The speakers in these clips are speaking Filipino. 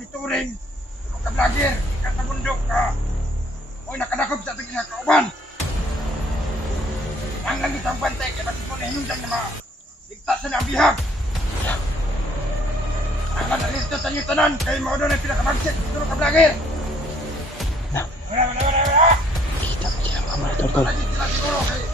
monitoring. Huwag ka vlogger, ikat na bundok ka. Huwag nakadakop sa ating kinakauban. Ang langit ang bantay, kaya bakit mo na hinundan na ligtas na ang bihag. Ang manalisto sa inyo tanan, kayo mo doon ang pinakamagsit. Tulog ka vlogger. Wala. Kita mga tol. Lagi sila siguro kayo.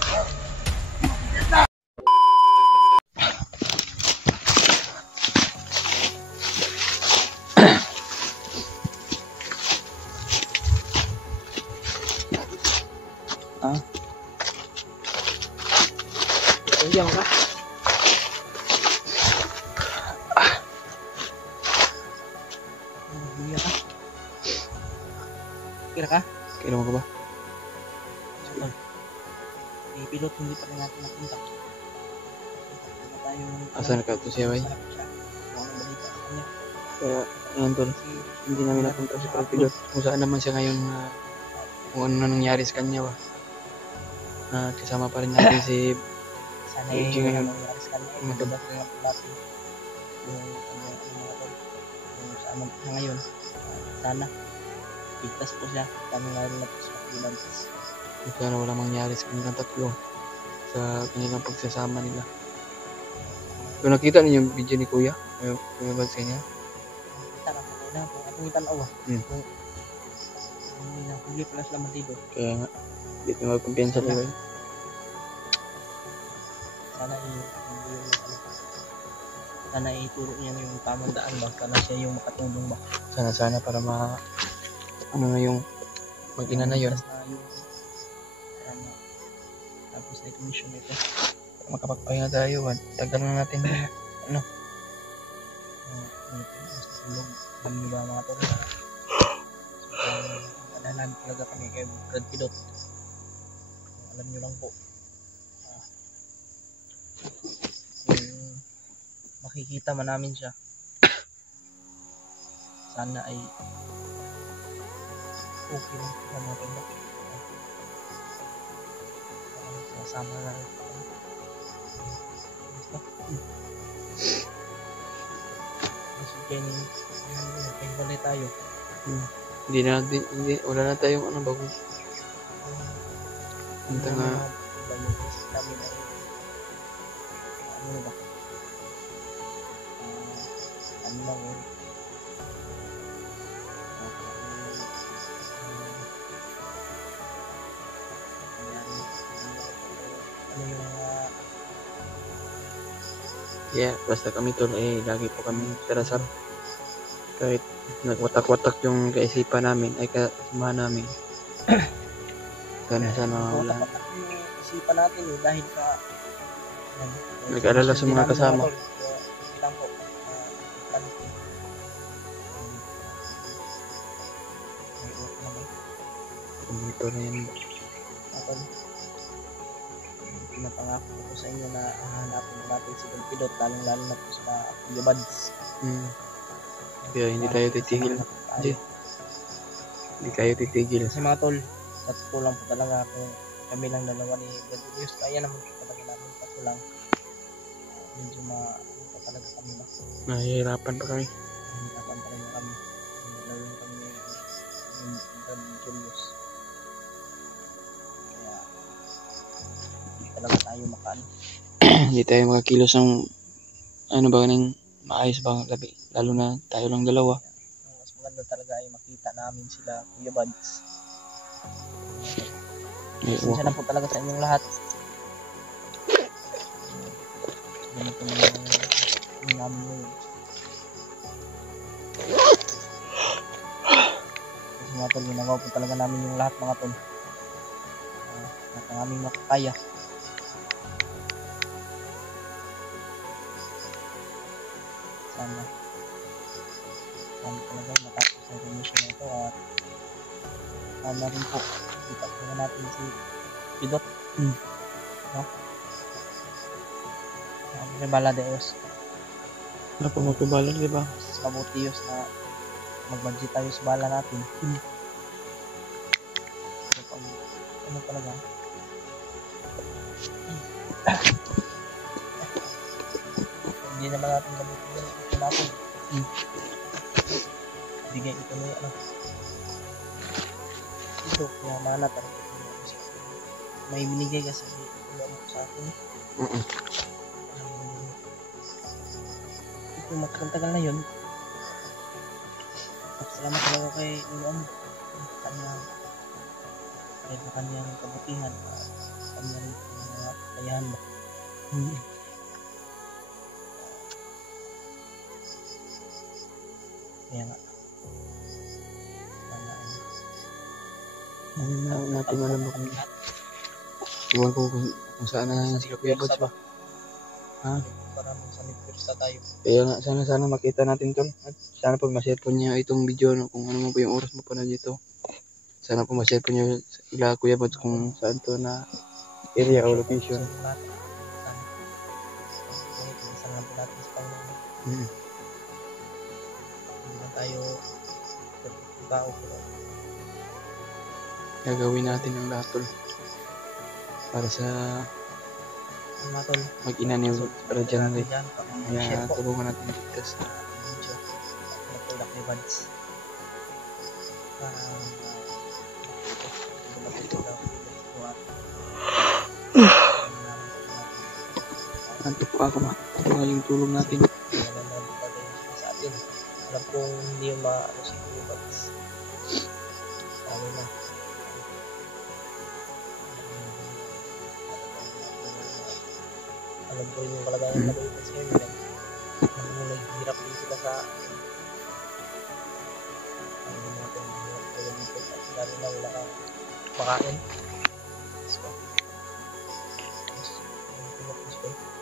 Diyan ka. Kira ka? Kira ka? Kira mo ka ba? Sige. May pilot hindi pa rin natin napunta. Asan ka ito siya, bay? Kaya, yan tol. Hindi namin napunta si pilot. Kung saan naman siya ngayon kung ano na nangyari sa kanya ba. Kasama pa rin natin si sana yung ngayon nangyari sa kanya maganda ko yung natin yung sa ano ngayon sana ligtas po siya kami nga rin na po sa Pilipinas. Sana walang mangyari sa kanilang tatlo sa kanilang pagsasama nila. So nakita niyo yung video ni Kuya? Yung bad sa niya? Kita na po na kung atong itanaw kung hindi pala sila matido. Kaya nga dito magkumpiyansa nila. Sana ituro niya yung tamang daan ba sana siya yung makatulong ba Sana para ano na yung mag-ina na yun. Tapos na itong mission ito Makapagpahinga tayo. Tagal na natin ano tulog alam nyo ba mga tol adalan talaga kami kay Brad Pilot alam nyo lang po makikita man namin siya sana ay okay lang sa mga tanda sasama na rin basta kasi kaya balik tayo wala na tayong ano bago punta nga kami na ano ba ano lang basta kami tol lagi po kami sarasar kahit nagwatak-watak yung kaisipan namin ay kasamahan namin sana wala isipan natin dahil sa nag-alala sa mga kasama lang po ito na yan pinapangako ko sa inyo na hanapin natin si Pilot lalo na po sa Kuya Bads kaya hindi tayo titigil hindi tayo titigil kasi mga tol tatlo lang po talaga kung kami lang dalawa ni Brad News kaya naman po talaga namin tatlo lang medyo pa talaga kami nahihirapan pa kami lalo lang kami ni Brad Julius kaya hindi talaga tayo makaan hindi tayo makakilos ng ano ba ng maayos ba labi lalo na tayo lang dalawa mas maganda talaga ay makita namin sila Kuya Bads pasensya na po talaga sa inyong lahat ganito naman namin ngayon kasi mga tol ginagawa po talaga namin yung lahat mga tol at ang aming makakaya sana talaga matapos na yung mission na ito at sana rin po kita po natin si Pilot no? Bala de Dios ano po magpabala diba mas mabuti Diyos na mag-budget tayo sa bala natin so, pag ano talaga hindi naman natin gamitin yung ito natin bigay ito mo ano. Ito, kaya manat ang may binigay kasi ito mo sa akin. Ito, matagal na yun. Salamat talaga kay Iwan. Kanyang kabutihan. Kanyang kayahan ba. Kaya nga. Natin alam ba kung iwan ko kung saan na si Kuya Buds ba. Ha? Para sa nipirsa tayo. Kaya nga, sana makita natin tol. At sana po ma-share po niya itong video no, kung ano mo po yung oras mo pa na dito. Sana po ma-share po niya ila Kuya Buds kung saan to na area o location. Isang lang po natin sa Panginoon. Hindi na tayo tao po. Gagawin natin ang lahat tol. Para sa Mga tol. mag-ina ni para dyan rin. Share Kaya po. tulungan natin ligtas. Video. Natulak ni Buds. Para Antok po ako ma. Ito nga yung tulong natin. sa atin. Alam kong hindi yung maano si Kuya Buds. Lalo na. Alam ko rin yung kalagayan na kayo kasi ngayon. Nung naghihirap din sila sa ano natin dito. Lalo na wala kang makain. So,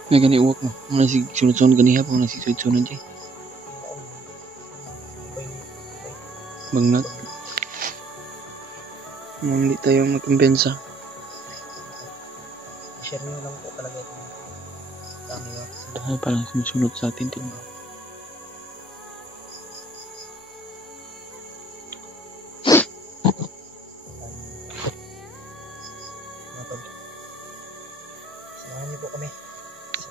Nga gani uwak mo. Ang nasig sunod-sunod ganiha po. Nasig sunod-sunod dyan. Bangnat. Hindi tayo magkumpensa. share nyo lang po talaga ito. Dami nga kasi Dahil parang sumusunod sa atin. Tingnan. mga tol. Samahan niyo po kami sa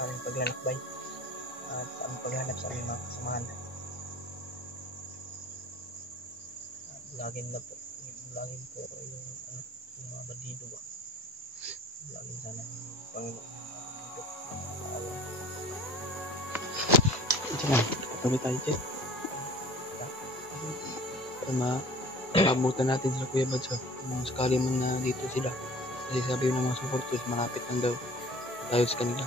aming paglalakbay at sa aming paghanap sa aming mga kasamahan. Vlogin na po. Vlogin po yung mga bandido ba. Vlogin sana yung Panginoon ng mga bandido. Diyan. Katabi tayo dyan. Para maabutan natin sila Kuya Buds. Kung sakali man na dito sila. Kasi sabi ng mga supporters, malapit lang daw tayo sa kanila.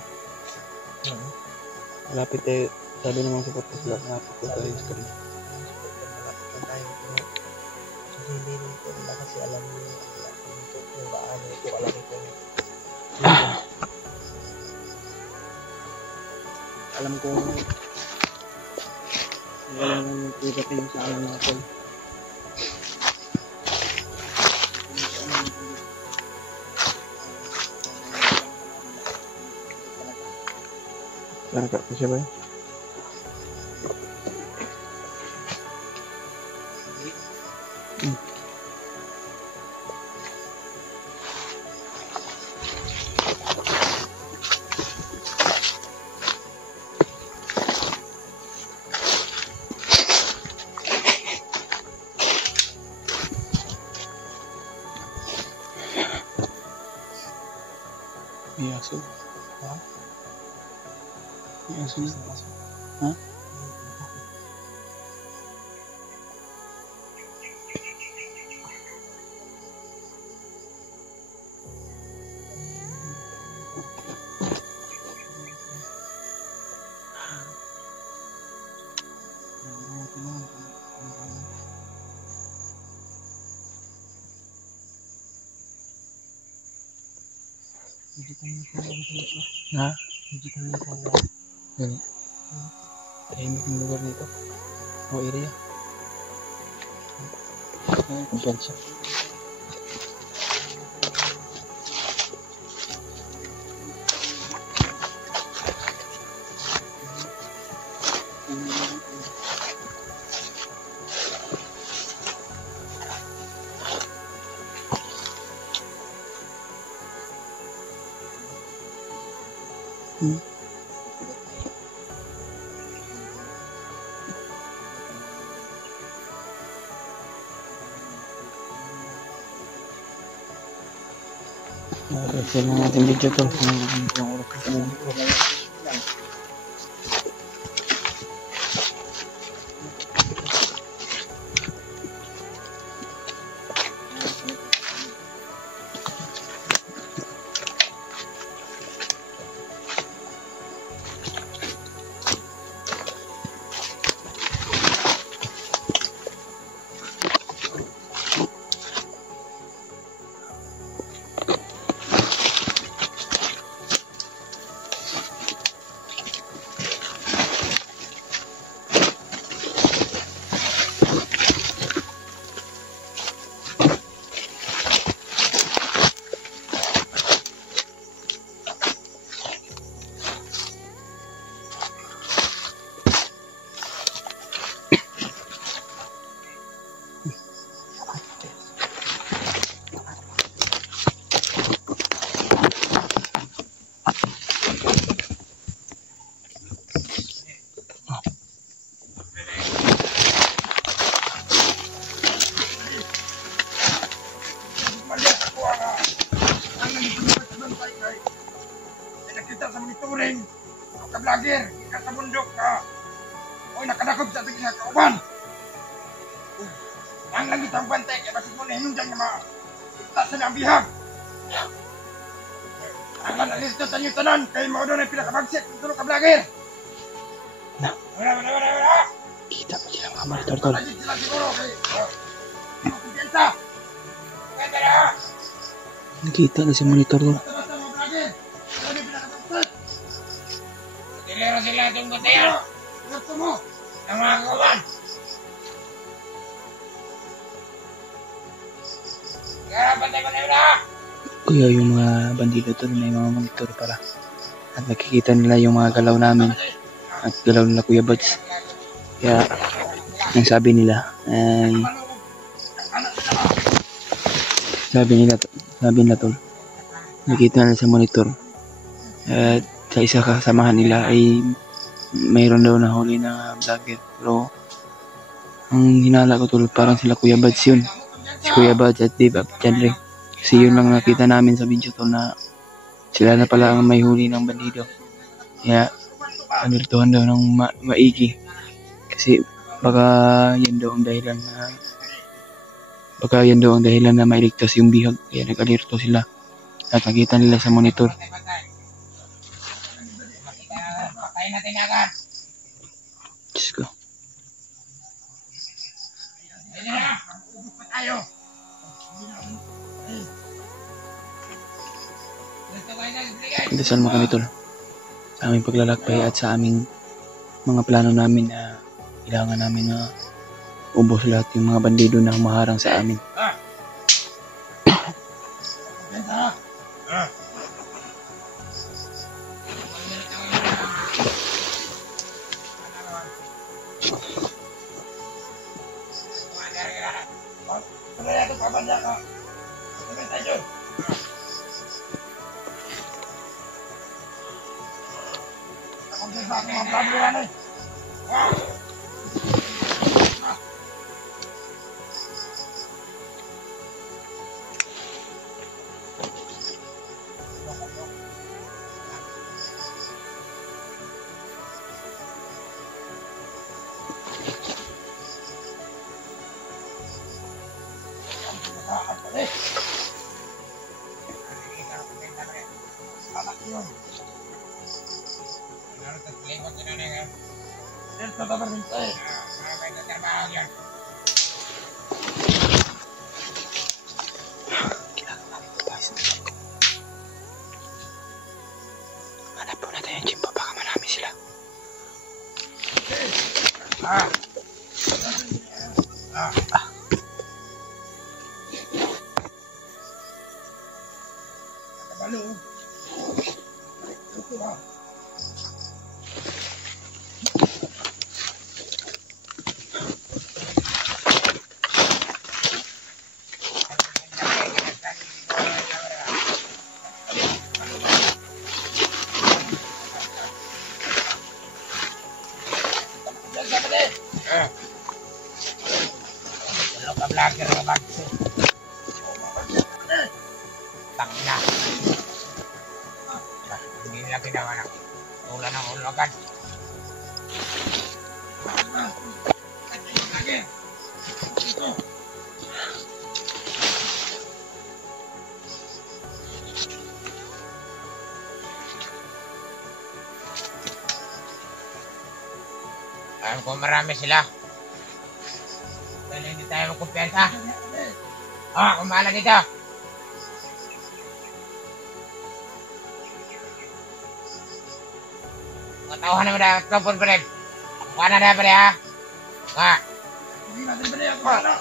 Malapit tayo. Sabi ng mga supporters, malapit daw tayo sa kanila. Malapit lang tayo. Kasi hindi rin po nila kasi alam nyo yung paano ito alam ito. Alam ko wala nang nagtira kayo sa alam natin. Sana ka po siya ba? May aso. Ha? May aso na. Ha? Ha? Hindi kami nakawa. Gani. Tahimik yung lugar nito. O area. Kumpensa. Send na natin video tol. Yung oras na natin. Turing, ka vlogger, ka sa bundok ka. Oy, nakadakop sa ating kinakauban. Ang langit ang bantay, kaya basig mo na hinundan nga ita sa ng bihag. Ang manalisto sa inyo tanan, kayo mo doon ay pinakabagsit, tulog ka vlogger. Wala. Kita pa sila mga monitor tol. Lagi sila siguro, kay kumpiyansa. Kaya na. Nakita na si monitor tol. Basta mga vlogger, ano yung pinakabagsit? Tilero sila itong batayan. Gusto mo, ang mga kawan. Kaya bantay ko na yun ha. Kuya yung mga bandido tol, may mga monitor para. At nakikita nila yung mga galaw namin. At galaw nila Kuya Buds. Kaya, ang sabi nila, ay, sabi nila tol, nakita nila sa monitor. At sa isa kasamahan nila ay mayroon daw na huli na vlogger. Pero, ang hinala ko tol, parang sila Kuya Buds yun. Si Kuya Buds at Dave Chandler. Kasi yun lang nakita namin sa video tol na sila na pala ang may huli ng bandido. Kaya, alertuhan daw ng maigi. Kasi baka yan daw ang dahilan na mailigtas yung bihag. Kaya nag-alerto sila. At nakita nila sa monitor. Patayin natin agad. Diyos ko. Hindi na. Ubus pa tayo. Dasal mo kami tol. Sa aming paglalakbay at sa aming mga plano namin na kailangan namin na ubos lahat yung mga bandido na humaharang sa amin. Hanap po natin yung chimpa, baka marami sila. Vlogger na bagso. Tangina. nila ginawa na. Ulan ng ulo agad. Lagi. Dito. Alam ko marami sila. Dahil hindi tayo magkumpiyansa. Kumala dito. Tauhan naman na telepon pa rin. Mukha na na pa rin ha. Mukha. Hindi natin pa rin ako.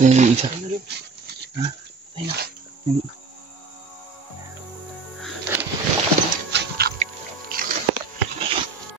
Ito yung isa. Ha? Ayun na. Hindi.